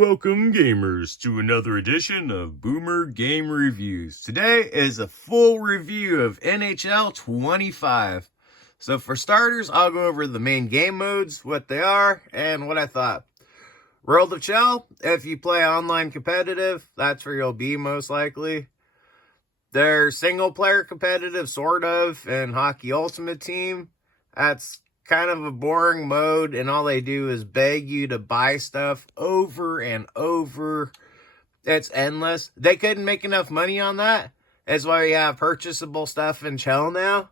Welcome, gamers, to another edition of Boomer Game Reviews. Today is a full review of NHL 25. So for starters, I'll go over the main game modes, what they are, and what I thought. World of Chel, if you play online competitive, that's where you'll be most likely. There's single player competitive, sort of, and Hockey Ultimate Team. That's kind of a boring mode, and all they do is beg you to buy stuff over and over. It's endless. They couldn't make enough money on that. That's why we have purchasable stuff in Chel now.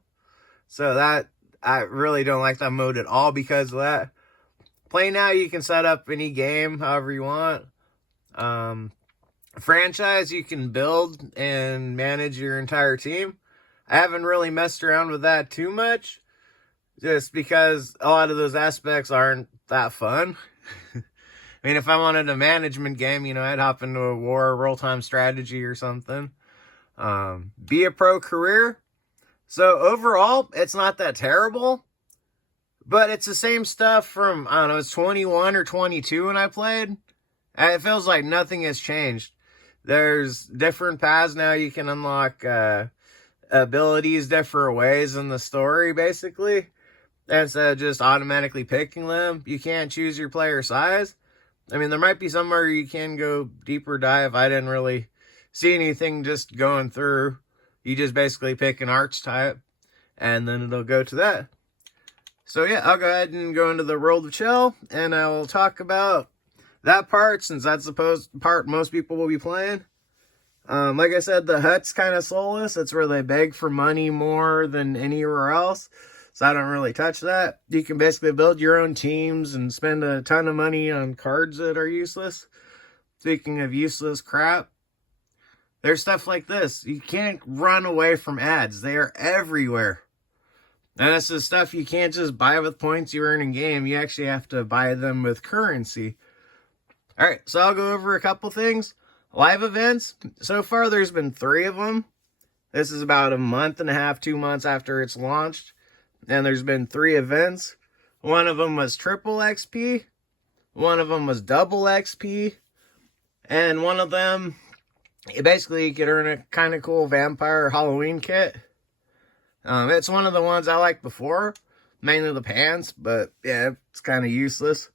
So that, I really don't like that mode at all because of that. Play now, you can set up any game however you want. Franchise, you can build and manage your entire team. I haven't really messed around with that too much, just because a lot of those aspects aren't that fun. I mean, if I wanted a management game, I'd hop into a war, real-time strategy or something. Be a pro career. So overall, it's not that terrible, but it's the same stuff from, I don't know, it's 21 or 22 when I played. And it feels like nothing has changed. There's different paths now. You can unlock abilities different ways in the story, basically. Instead of just automatically picking them, you can't choose your player size. I mean, there might be somewhere you can go deeper dive. I didn't really see anything just going through. You just basically pick an archetype, and then it'll go to that. So yeah, I'll go ahead and go into the World of Chel, and I will talk about that part, since that's the part most people will be playing. Like I said, the Hut's kind of soulless. It's where they beg for money more than anywhere else. So I don't really touch that. You can basically build your own teams and spend a ton of money on cards that are useless. Speaking of useless crap, there's stuff like this. You can't run away from ads. They are everywhere. And that's the stuff you can't just buy with points you earn in game. You actually have to buy them with currency. Alright, so I'll go over a couple things. Live events. So far, there's been 3 of them. This is about a month and a half, 2 months after it's launched. And there's been 3 events. One of them was triple XP. One of them was double XP. And one of them, basically, you could earn a kind of cool vampire Halloween kit. It's one of the ones I liked before. Mainly the pants, but yeah, it's kind of useless.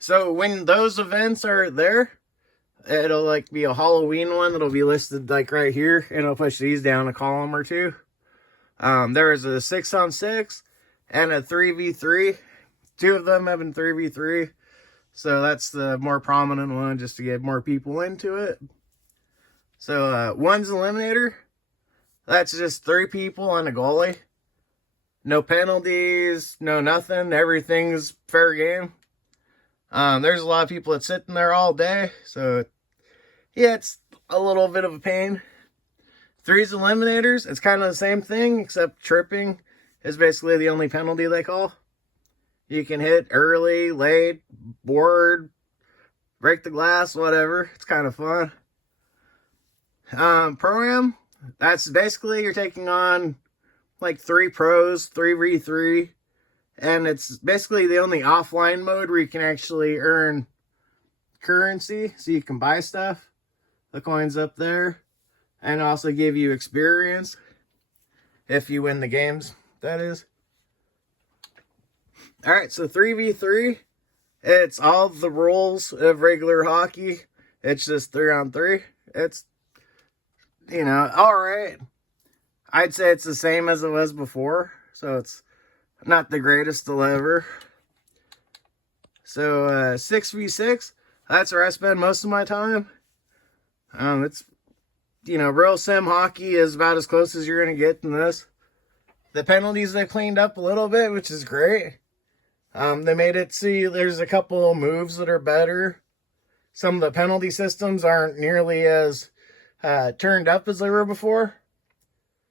So when those events are there, it'll be a Halloween one that'll be listed right here. And I'll push these down a column or 2. There is a 6-on-6 and a 3v3. 2 of them having 3v3. So that's the more prominent one, just to get more people into it. So one's eliminator. That's just 3 people and a goalie. No penalties, no nothing. Everything's fair game. There's a lot of people that sit in there all day. So yeah, it's a little bit of a pain. 3's eliminators. It's kind of the same thing, except tripping is basically the only penalty they call. You can hit early, late, board, break the glass, whatever. It's kind of fun. Pro-Am, that's basically you're taking on 3 pros, 3v3. And it's basically the only offline mode where you can actually earn currency. So you can buy stuff. The coin's up there. And also give you experience. If you win the games, that is. Alright, so 3v3. It's all the rules of regular hockey. It's just 3-on-3. It's, alright. I'd say it's the same as it was before. So it's not the greatest ever. So 6v6. That's where I spend most of my time. It's, real sim hockey is about as close as you're going to get in this. The penalties they cleaned up a little bit, which is great. They made it there's a couple of moves that are better. Some of the penalty systems aren't nearly as turned up as they were before.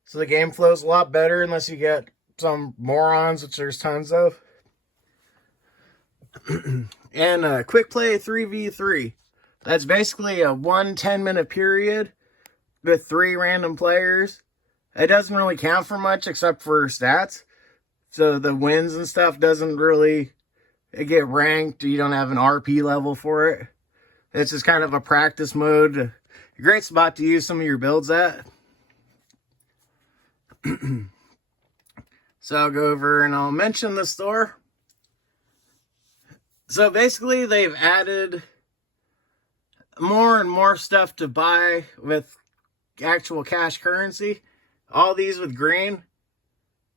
So the game flows a lot better unless you get some morons, which there's tons of. And quick play 3v3. That's basically a 1 10-minute period with 3 random players. It doesn't really count for much except for stats. So the wins and stuff doesn't really get ranked. You don't have an RP level for it. It's just kind of a practice mode. A great spot to use some of your builds at. So I'll go over and I'll mention the store. So basically they've added more and more stuff to buy with actual cash currency. All these with green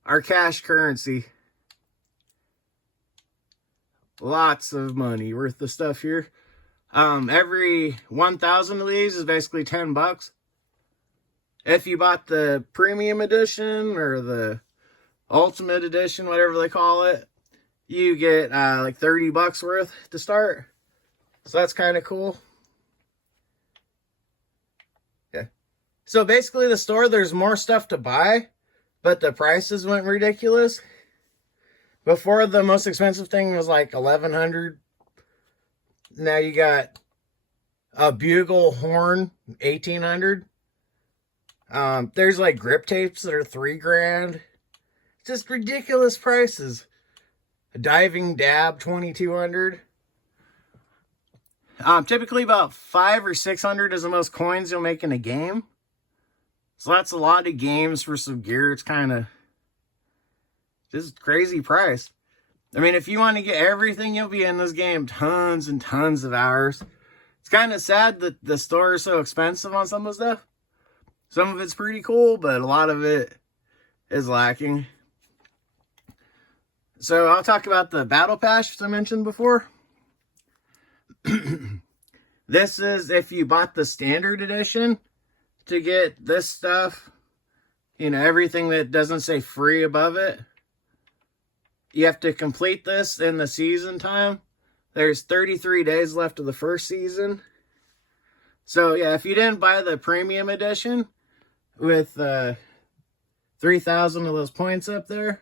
are cash currency. Lots of money worth of stuff here. Every 1,000 of these is basically $10. If you bought the premium edition or the ultimate edition, whatever they call it, you get like $30 worth to start. So that's kind of cool. Yeah. So basically the store, there's more stuff to buy, but the prices went ridiculous. Before, the most expensive thing was like $1,100. Now you got a bugle horn, $1,800. There's like grip tapes that are $3,000. Just ridiculous prices. A diving dab, $2,200. Typically about $500 or $600 is the most coins you'll make in a game. So that's a lot of games for some gear. It's kind of just crazy price. I mean, if you want to get everything, you'll be in this game tons and tons of hours. It's kind of sad that the store is so expensive on some of the stuff. Some of it's pretty cool, but a lot of it is lacking. So I'll talk about the Battle Pass I mentioned before. This is if you bought the standard edition to get this stuff, you know, everything that doesn't say free above it. You have to complete this in the season time. There's 33 days left of the first season. So yeah, if you didn't buy the premium edition with 3,000 of those points up there,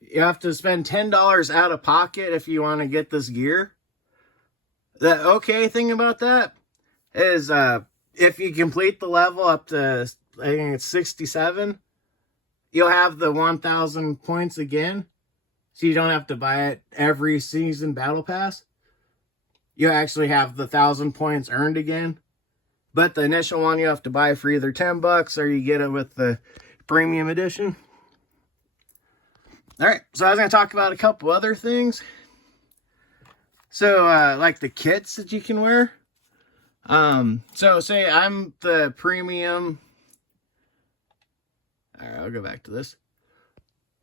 you have to spend $10 out of pocket if you want to get this gear. The okay thing about that is if you complete the level up to, I think it's 67, you'll have the 1,000 points again. So you don't have to buy it every season Battle Pass. You actually have the 1,000 points earned again. But the initial one you have to buy for either $10 or you get it with the premium edition. Alright, so I was going to talk about a couple other things. So, like the kits that you can wear. So say I'm the premium. Alright, I'll go back to this.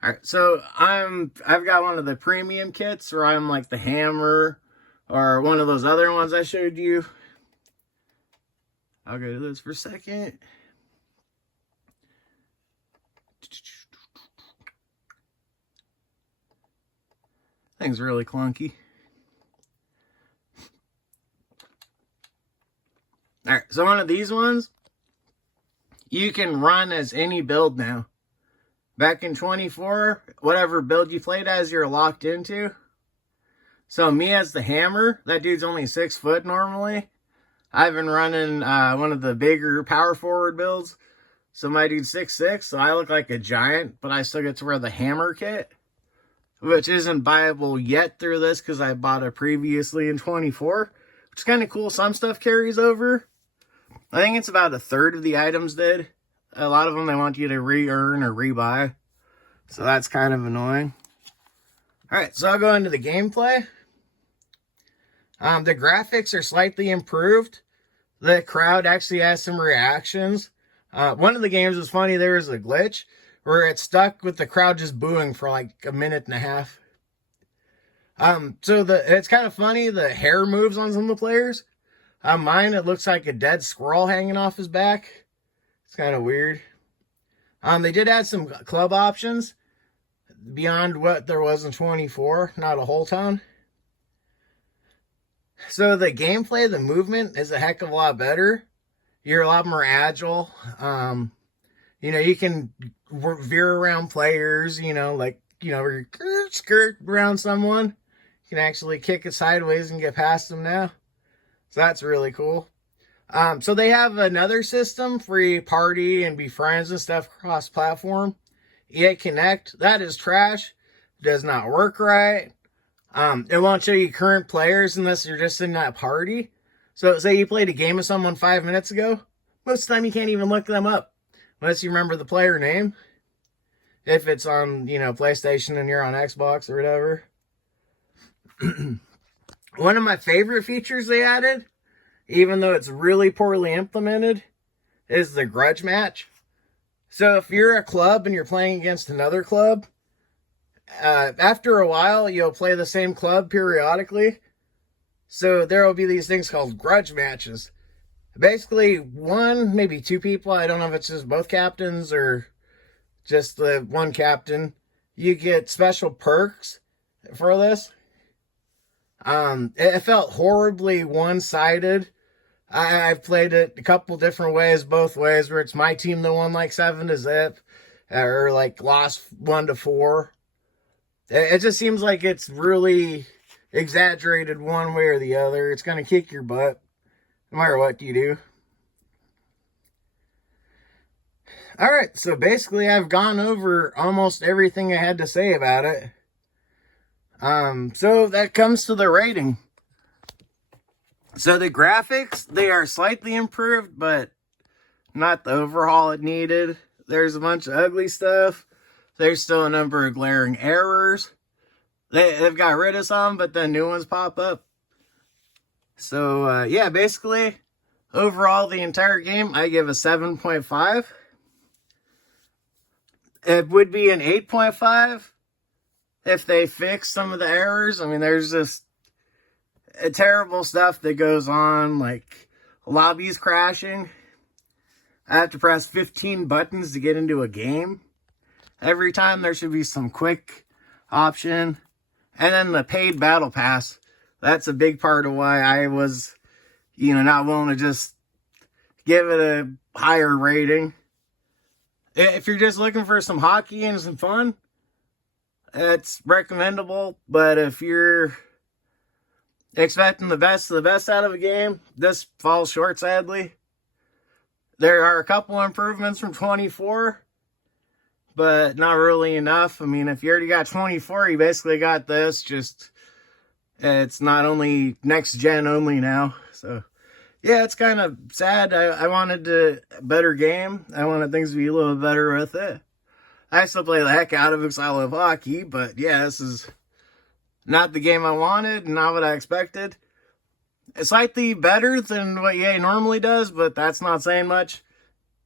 Alright, so I've got one of the premium kits where I'm like the hammer or one of those other ones I showed you. I'll go to this for a second. Thing's really clunky. Alright, so one of these ones, you can run as any build now. Back in 24, whatever build you played as, you're locked into. So me as the hammer, that dude's only 6 foot normally. I've been running one of the bigger power forward builds. So my dude's 6'6", so I look like a giant, but I still get to wear the hammer kit, which isn't buyable yet through this because I bought it previously in 24, which is kind of cool. Some stuff carries over. I think it's about 1/3 of the items did. A lot of them they want you to re-earn or rebuy. So that's kind of annoying. Alright, so I'll go into the gameplay. The graphics are slightly improved. The crowd actually has some reactions. One of the games was funny. There was a glitch where it stuck with the crowd just booing for like a minute and a half. So it's kind of funny. The hair moves on some of the players. Mine, it looks like a dead squirrel hanging off his back. It's kind of weird. They did add some club options beyond what there was in 24. Not a whole ton. So the gameplay, the movement is a heck of a lot better. You're a lot more agile. You know, you can veer around players, you know, like, you know, where you skirt around someone. You can actually kick it sideways and get past them now. So that's really cool. So they have another system for you party and be friends and stuff cross-platform. EA Connect, that is trash. Does not work right. It won't show you current players unless you're just in that party. So say you played a game with someone 5 minutes ago, most of the time you can't even look them up unless you remember the player name. If it's on, PlayStation and you're on Xbox or whatever. One of my favorite features they added, even though it's really poorly implemented, is the grudge match. So if you're a club and you're playing against another club, after a while, you'll play the same club periodically. So there will be these things called grudge matches. Basically, one, maybe two people, I don't know if it's just both captains or just the one captain, you get special perks for this. It felt horribly one-sided. I've played it a couple different ways, both ways, where it's my team that won like 7-0, or like lost 1-4. It just seems like it's really exaggerated one way or the other. It's going to kick your butt, no matter what you do. All right, so basically I've gone over almost everything I had to say about it. So that comes to the rating. So the graphics, they are slightly improved, but not the overhaul it needed. There's a bunch of ugly stuff. There's still a number of glaring errors. They've got rid of some, but then new ones pop up. So, yeah, basically, overall, the entire game, I give a 7.5. It would be an 8.5 if they fix some of the errors. I mean, there's just terrible stuff that goes on, like lobbies crashing. I have to press 15 buttons to get into a game. Every time there should be some quick option. And then the paid battle pass. That's a big part of why I was, not willing to just give it a higher rating. If you're just looking for some hockey and some fun, it's recommendable. But if you're expecting the best of the best out of a game, this falls short, sadly. There are a couple improvements from 24, but not really enough. I mean, if you already got 24, you basically got this. Just, it's not only next gen only now. So, yeah, it's kind of sad. I wanted a better game. I wanted things to be a little better with it. I still play the heck out of it because I love hockey, but yeah, this is not the game I wanted, not what I expected. It's slightly better than what EA normally does, but that's not saying much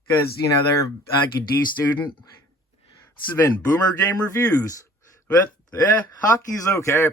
because, they're like a D student. This has been Boomer Game Reviews. But, yeah, hockey's okay.